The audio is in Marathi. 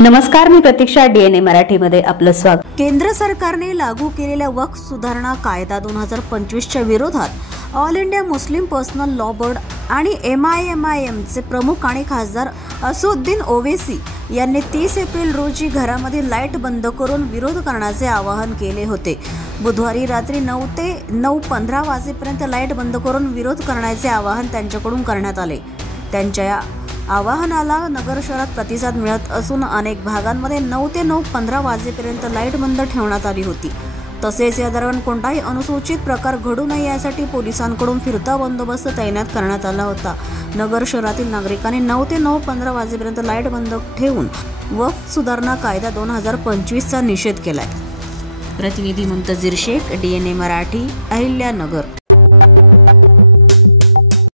नमस्कार, मी प्रतीक्षा. DNA मराठीमध्ये आपलं स्वागत. केंद्र सरकारने लागू केलेल्या वक्फ सुधारणा कायदा 2025च्या विरोधात all India Muslim personal law board आणि MIMचे प्रमुख आणि खासदार असदुद्दीन ओवैसी यांनी 30 एप्रिल रोजी घरामध्ये लाईट बंद करून विरोध करण्याचे आवाहन केले होते. बुधवारी रात्री 9 ते 9:15 वाजेपर्यंत लाईट बंद करून विरोध करण्याचे आवाहन त्यांच्याकडून करण्यात आले. त्यांच्या या आवाहनाला नगर शहरात प्रतिसाद मिळत असून अनेक भागांमध्ये 9 ते 9:15 वाजेपर्यंत लाईट बंद ठेवण्यात आली होती. तसेच या दरम्यान कोणताही अनुचित प्रकार घडू नये यासाठी पोलिसांकडून फिरता बंदोबस्त तैनात करण्यात आला होता. नगर शहरातील नागरिकांनी 9 ते 9:15 वाजेपर्यंत लाईट बंद ठेवून वक्फ सुधारणा कायदा 2025चा निषेध केलाय. प्रतिनिधी मुंतजीर शेख, DNA मराठी, अहिल्यानगर.